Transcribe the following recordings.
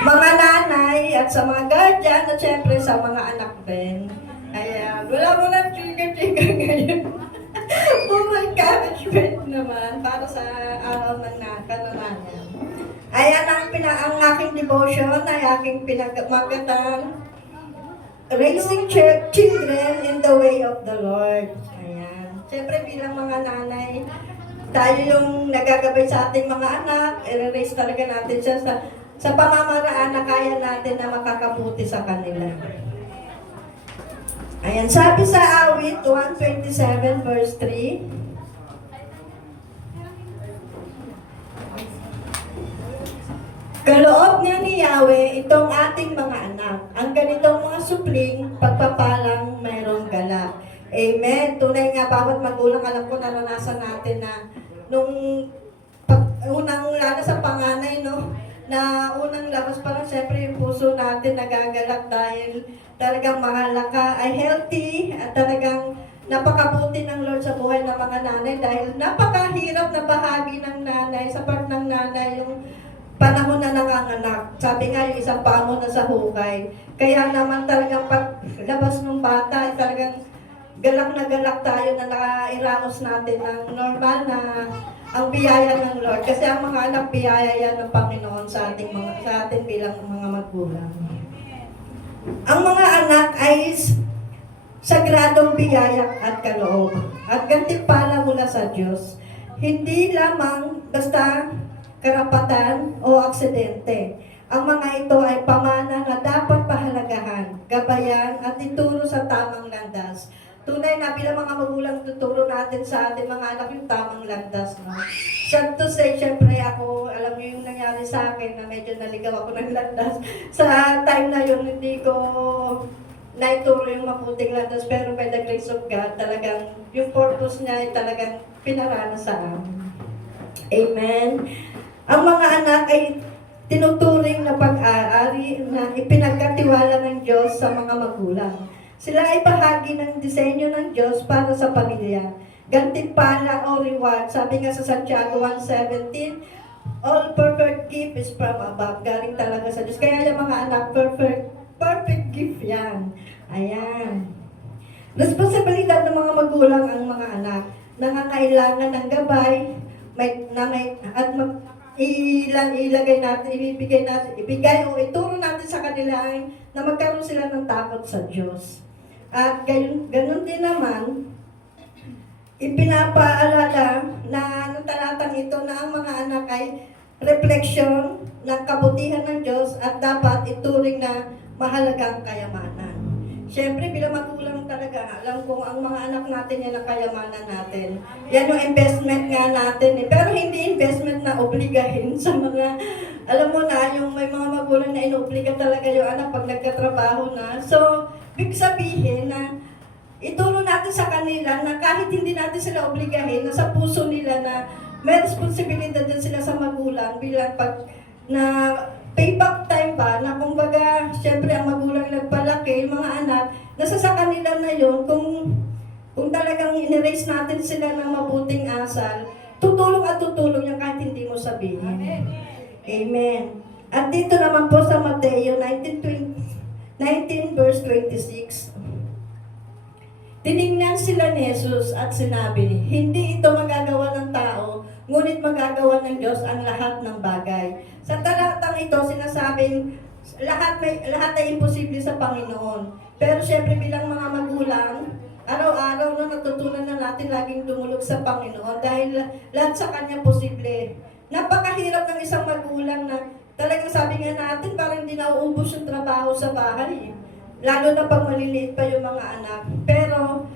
Mga nanay at sa mga guardian at syempre sa mga anak din. Kaya wala mo lang trigger ngayon. Puro encouragement naman para sa araw ng kananayan. Ayan ang aking devotion ay aking pinagmagatang raising children in the way of the Lord. Ayan. Siyempre bilang mga nanay, tayo yung nagagabay sa ating mga anak, i-raise talaga natin siya sa pamamaraan na kaya natin na makakabuti sa kanila. Ayan, sabi sa awit 127 verse 3, kaloob nga ni Yahweh itong ating mga anak. Ang ganitong mga supling, pagpapalang mayroong galak. Amen. Tunay nga, bawat magulang, alam ko naranasan natin na nung unang lalo sa panganay, no? Na unang labas pa lang, syempre yung puso natin nagagalak dahil talagang mahal ka, ay healthy at talagang napakabuti ng Lord sa buhay ng mga nanay dahil napakahirap na bahagi ng nanay, sa part ng nanay, yung panahon na nanganganak. Sabi nga yung isang paa mo na sa hukay. Kaya naman talagang paglabas ng bata, talagang galak na galak tayo na nakairaos natin ng normal na ang biyaya ng Lord. Kasi ang mga anak, biyaya yan ng Panginoon sa atin bilang mga magulang. Ang mga anak ay sagradong biyaya at kaloob at gantimpala mula sa Diyos. Hindi lamang basta karapatan o aksidente. Ang mga ito ay pamana na dapat pahalagahan, gabayan at ituro sa tamang landas. Tunay na bilang mga magulang, tuturo natin sa ating mga anak yung tamang landas. No? Sad to say, syempre ako, alam niyo yung nangyari sa akin na medyo naligaw ako ng landas. Sa time na yun, hindi ko naituro yung mabuting landas, pero by the grace of God, talagang yung purpose niya ay talagang pinarana sa amin. Amen. Ang mga anak ay tinuturing na pag-aari na ipinagkatiwala ng Diyos sa mga magulang. Sila ay bahagi ng disenyo ng Diyos para sa pamilya. Gantimpala o reward, sabi nga sa Santiago 1:17, all perfect gift is from above. Galing talaga sa Diyos. Kaya yung mga anak, perfect gift yan. Ayan. Responsibilidad ng mga magulang ang mga anak. Nangangailangan ng gabay, ibigay o ituro natin sa kanila na magkaroon sila ng takot sa Diyos. At ganun din naman, ipinapaalala na ng talatang ito na ang mga anak ay refleksyon ng kabutihan ng Diyos at dapat ituring na mahalagang kayamanan. Siyempre, bilang magulang talaga, alam kong ang mga anak natin yan ang kayamanan natin. Yan yung investment nga natin. Pero hindi investment na obligahin sa mga, alam mo na, yung may mga magulang na inobliga talaga yung anak pag nagkatrabaho na. So, big sabihin na ituro natin sa kanila na kahit hindi natin sila obligahin, na sa puso nila na may responsibilidad din sila sa magulang bilang pag na payback time pa na kumbaga, syempre ang magulang nagpalaki, mga anak, nasa sa kanila na yun, kung talagang in-raise natin sila ng mabuting asal, tutulong at tutulong yan kahit hindi mo sabihin. Amen. Amen. At dito naman po sa Mateo 19 verse 26, tinignan sila ni Jesus at sinabi, hindi ito magagawa ng tao, ngunit magagawa ng Diyos ang lahat ng bagay. Sa talatang ito, sinasabing lahat ay imposible sa Panginoon. Pero syempre bilang mga magulang, araw-araw na natutunan na natin laging dumulog sa Panginoon dahil lahat sa Kanya posible. Napakahirap ng isang magulang na talagang sabi nga natin parang hindi nauubos yung trabaho sa bahay. Lalo na pag maliliit pa yung mga anak. Pero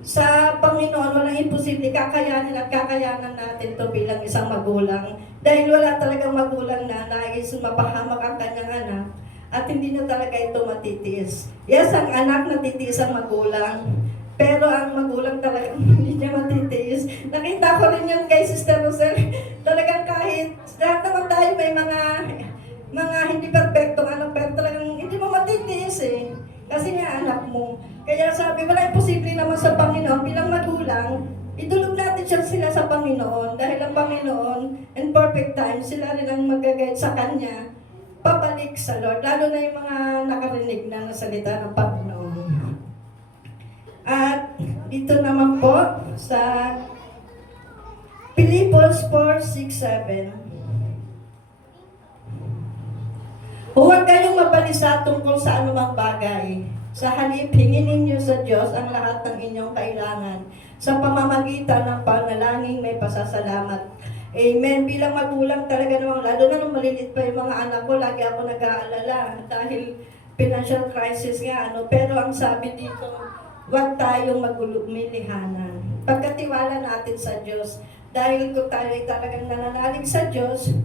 sa Panginoon, walang imposible, kakayanin at kakayanan natin to bilang isang magulang. Dahil wala talagang magulang na nais mapahamak ang kanyang anak at hindi na talaga ito matitiis. Yes, ang anak natitiis ang magulang, pero ang magulang talagang hindi niya matitiis. Nakita ko rin yan kay Sister Rosel. Talagang kahit lahat naman tayo may mga hindi perfectong anak, pero talagang hindi mo matitiis eh. Kasi nga anak mo. Kaya sabi, wala imposible naman sa Panginoon bilang magulang, idulog natin sila sa Panginoon dahil ang Panginoon in perfect time, sila rin ang mag-guide sa Kanya pabalik sa Lord, lalo na yung mga nakarinig na ng salita ng Panginoon. At dito naman po sa Pilipos 4:6-7. Huwag kayong mabalisa tungkol sa anumang bagay. Sa halip, hingin ninyo sa Diyos ang lahat ng inyong kailangan sa pamamagitan ng panalangin may pasasalamat. Amen. Bilang magulang talaga namang, lalo na nung maliliit pa yung mga anak ko, lagi ako nag-aalala dahil financial crisis nga. Pero ang sabi dito, huwag tayong magulumihanan. Pagkatiwala natin sa Diyos, dahil kung tayo ay talagang nananalig sa Diyos,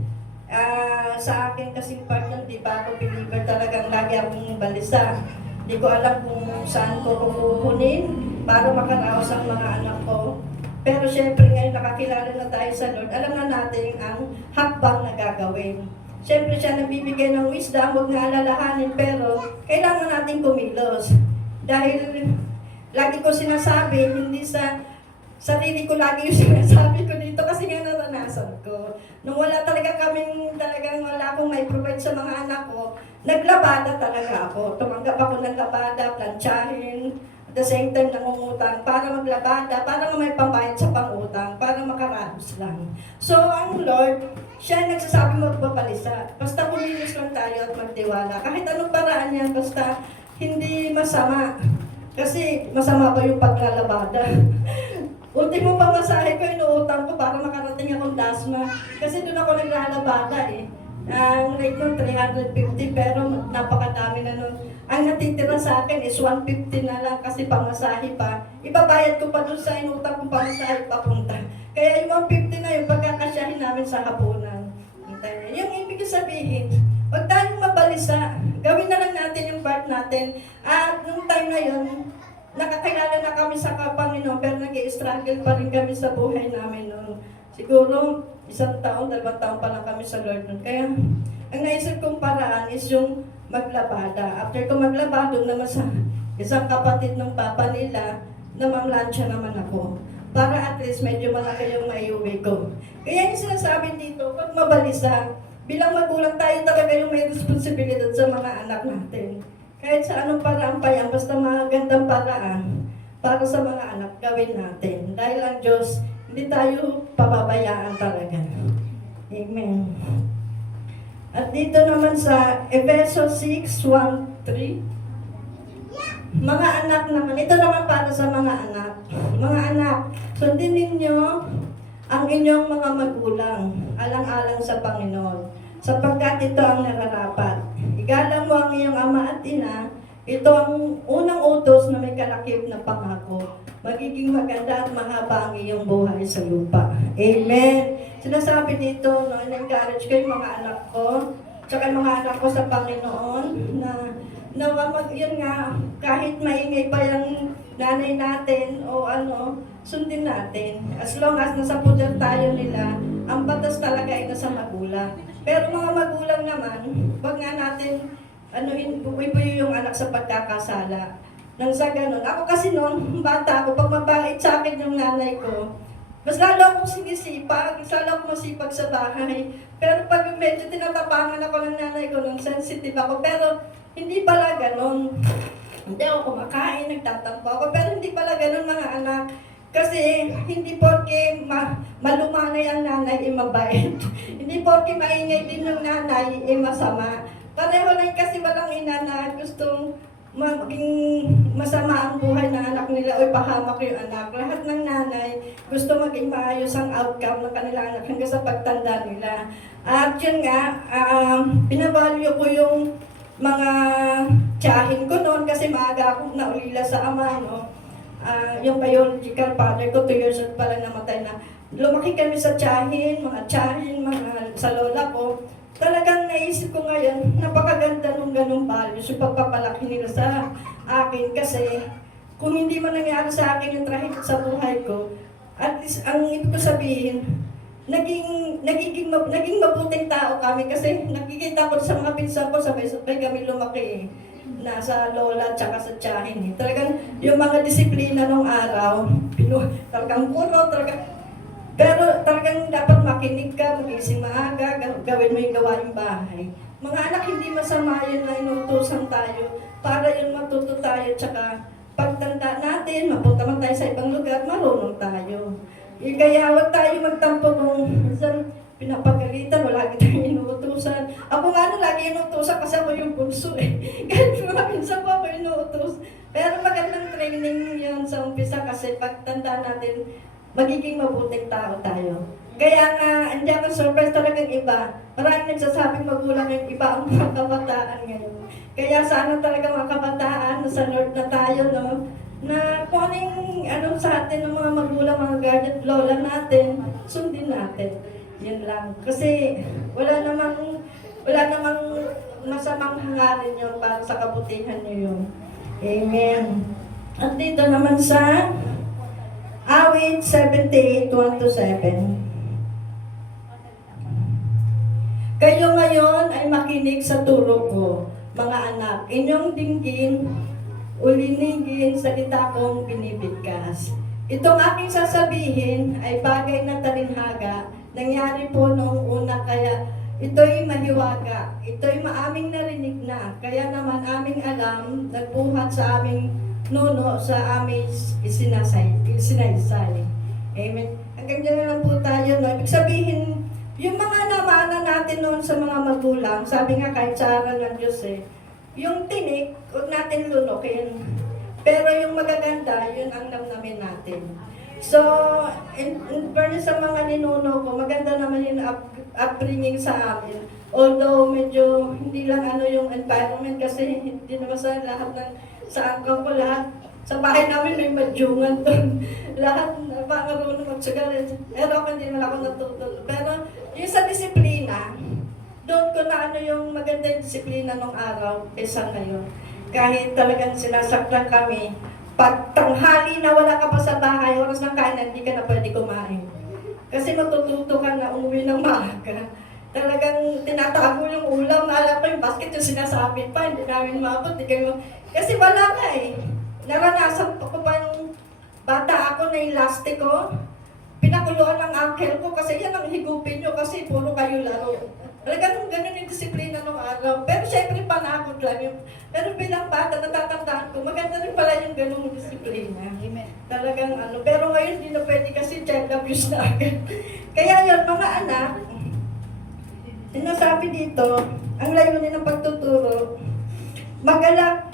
sa akin kasing partner, di ba ako believer, talagang lagi akong balisa. Di ko alam kung saan ko kukunin para makaraos ang mga anak ko. Pero syempre ngayon nakakilala na tayo sa Lord, alam na natin ang hakbang na gagawin. Syempre siya nagbibigay ng wisdom, huwag na alalahanin, pero kailangan natin kumilos. Dahil lagi ko sinasabi, hindi sa sarili ko lagi yung sinasabi ko dito kasi nga naranasan ko. Nung wala wala akong may provide sa mga anak ko, naglabada talaga ako. Tumanggap ako ng labada, plantsahin, at the same time nangungutang para maglabada, para may pambayad sa pangutang, para makaraos lang. So ang Lord, siya nagsasabi magbabalisa. Basta kumilos lang tayo at magtiwala. Kahit anong paraan yan, basta hindi masama. Kasi masama ba yung paglalabada? Ultimo pamasahe ko, inuutang ko para makarating akong Dasma. Kasi doon ako naglalabada eh. Ang rate nun 350 pero napakadami na nun. Ang natitira sa akin is 150 na lang kasi pamasahe pa. Ibabayad ko pa doon sa inutang kong pamasahe papunta. Kaya yung 150 na yung pagkakasyahin namin sa hapunan. Yung ibig sabihin, huwag tayong mabalisa. Gawin na lang natin yung part natin. At nung time na yun, nakakilala na kami sa Panginoon pero nag-i-struggle pa rin kami sa buhay namin noon. Siguro, 1 taon, 2 taon pa lang kami sa Lord noon. Kaya, ang naisip kong paraan is yung maglabada. After ko maglabada, naman sa isang kapatid ng papa nila, namamlansya naman ako. Para at least medyo malaki yung maiuwi ko. Kaya yung sinasabi dito, pag mabalisa, bilang magulang tayo talaga yung may responsibilidad sa mga anak natin. Kahit sa anong paraan pa yan, basta magandang paraan para sa mga anak, gawin natin. Dahil ang Diyos, hindi tayo pababayaan talaga. Amen. At dito naman sa Efesos 6:1-3, mga anak naman, ito naman para sa mga anak. Mga anak, sundin ninyo ang inyong mga magulang, alang-alang sa Panginoon, sapagkat ito ang nararapat. Igalang mo ang iyong ama at ina, ito ang unang utos na may kalakip na pangako. Magiging maganda at mahaba ang iyong buhay sa lupa. Amen. Sinasabi dito, no, in-encourage ko yung mga anak ko, tsaka yung mga anak ko sa Panginoon, na yun nga, kahit maingay pa yung nanay natin o sundin natin. As long as nasa poder tayo nila, ang batas talaga ay nasa magulang. Pero mga magulang naman, wag nga natin bubuy-buy yung anak sa pagkakasala. Nang sa ganun, ako kasi noon, bata ako, pag mabait sa akin yung nanay ko, mas lalo akong sinisipag, mas lalo akong masipag sa bahay. Pero pag medyo tinatapangan ako ng nanay ko, nung sensitive ako, pero hindi pala ganun. Hindi ako kumakain, nagtatampo ako, pero hindi pala ganun mga anak. Kasi hindi porke malumanay ang nanay ay mabait. Hindi porke maingay din yung nanay ay masama. Pareho lang kasi walang ina na gustong maging masama ang buhay ng anak nila o ipahamak yung anak. Lahat ng nanay gusto maging maayos ang outcome ng kanilang anak hanggang sa pagtanda nila. At yun nga, binavalue ko yung mga tiyahin ko noon kasi maaga akong naulila sa ama, no? Yung biological father ko, 2 years old pa lang namatay na. Lumaki kami sa tiyahin, mga sa lola ko. Talagang naisip ko ngayon, napakaganda nung ganung values, yung pagpapalaki nila sa akin. Kasi kung hindi man nangyari sa akin yung trahik sa buhay ko, at least ang ibig ko sabihin, naging mabuting tao kami kasi nakikita ko sa mga pinsan ko, sabay-sabay kami lumaki nasa lola at saka sa tiyahin. Talagang yung mga disiplina nung araw, talagang puro, pero talagang dapat makinig ka, magising maaga, gawin mo yung gawaing bahay. Mga anak, hindi masama yun na inutusan tayo para yun matuto tayo, tsaka pagtanda natin, mapunta man tayo sa ibang lugar, marunong tayo. Kaya huwag tayo magtampo kung minsan pinapagalitan, wala lagi tayo inuutusan. Ako nga lagi inuutusan kasi ako yung bunso eh. Kahit minsan po ako inuutos. Pero magandang training yun sa umpisa kasi pagtanda natin, magiging mabuting tao tayo. Kaya nga, hindi ako surprise talagang iba. Maraming nagsasabing magulang yung iba ang mga kabataan ngayon. Kaya sana talaga mga kabataan, nasa Lord na tayo, no? Na kung ano sa atin ng mga magulang, mga guardian, lola natin, sundin natin. Yun lang. Kasi wala namang masamang hangarin yun para sa kabutihan niyo yun. Amen. At dito naman sa Awit 78, 1-7. Kayo ngayon ay makinig sa turo ko, mga anak. Inyong dinggin, ulinigin, salita kong binibigkas. Itong aking sasabihin ay bagay na talinhaga. Nangyari po noong una, kaya ito'y mahiwaga. Ito'y maaming narinig na. Kaya naman aming alam, nagbuhat sa aming nuno, sa aming isinaysay. Amen. Hanggang dyan na lang po tayo. No? Ibig sabihin, yung mga namana natin noon sa mga magulang, sabi nga kahit sa aral ng Diyos eh, yung tinik, huwag natin lunokin. Pero yung magaganda, yun ang namnamin natin. So, in fairness sa mga ninuno ko, maganda naman yung upbringing sa amin. Although medyo hindi lang ano yung environment kasi hindi naman sa lahat ng, sa angkang ko lahat, sa bahay namin may madyungan doon. Lahat marunong magsigaret. Pero ako hindi naman ako natutulog. Pero yung sa disiplina, doon ko na ano yung maganda yung disiplina nung araw kaysa ngayon. Kahit talagang sinasaktan kami, pag tanghali na wala ka pa sa bahay, oras ng kain, hindi ka na pwede kumain. Kasi matututo ka na umuwi ng maaga. Talagang tinatago yung ulam, naalala pa yung basket yung sinasabi pa, hindi namin maabot. Kasi wala ka eh. Naranasan ko pa yung bata ako na yung lastik ko. Pinakuluan ng uncle ko kasi yan ang higupin nyo kasi puro kayo laro. Talagang ganun yung disiplina ng araw. Pero syempre panakot lang yun. Pero bilang bata, natatandaan ko, maganda rin pala yung ganung disiplina. Amen. Talagang ano. Pero ngayon, hindi na pwede kasi child abuse na agad. Kaya yun, mga anak, sinasabi dito, ang layunin ng pagtuturo, magalak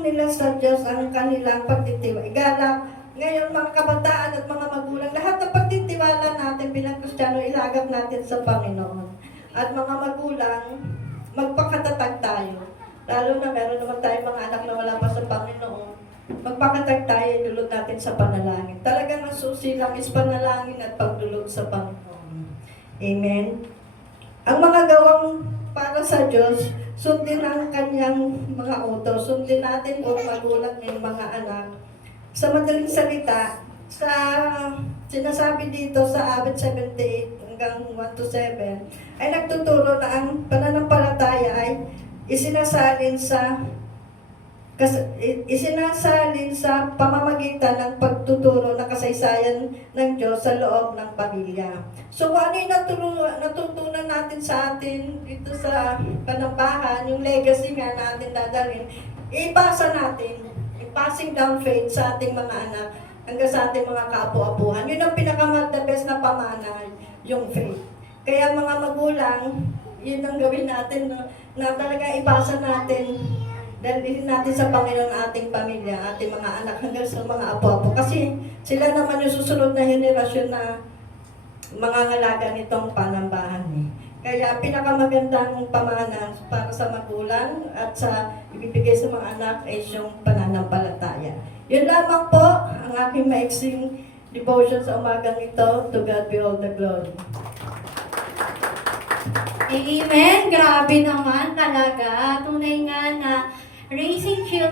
nila sa Diyos ang kanilang pagtitiwala. Igalak. Ngayon, mga kabataan at mga magulang, lahat ng pagtitiwala natin bilang Kristiyano, ilagak natin sa Panginoon. At mga magulang, magpakatatag tayo. Lalo na meron naman tayong mga anak na wala pa sa Panginoon. Magpakatatag tayo, dulot natin sa panalangin. Talagang ang susi lang is panalangin at pagdulot sa Panginoon. Amen. Ang mga gawang para sa Diyos, sundin ang kanyang mga utos. Sundin natin kung magulang ng mga anak. Sa madaling salita, sa sinasabi dito sa Awit 78 hanggang 1-7, ay nagtuturo na ang pananampalataya ay isinasalin sa pamamagitan ng pagtuturo ng kasaysayan ng Diyos sa loob ng pamilya. So kung ano yung natutunan natin sa atin dito sa panambahan, yung legacy nga natin dadalhin, ipasa natin, passing down faith sa ating mga anak hanggang sa ating mga kaapu-apuhan. Yun ang the best na pamana, yung faith. Kaya mga magulang, yun ang gawin natin, no? Na talaga ipasa natin, dalhin natin sa Panginoon ating pamilya, ating mga anak hanggang sa mga apo-apo. Kasi sila naman yung susunod na henerasyon na mga ngalaga nitong panambahan. Kaya pinakamagandang pamana para sa magulang at sa ibibigay sa mga anak ay yung pananampalataya. Yun lamang po ang aking maiksing devotion sa umagang ito. To God be all the glory. Amen. Grabe naman talaga. Tunay nga na raising children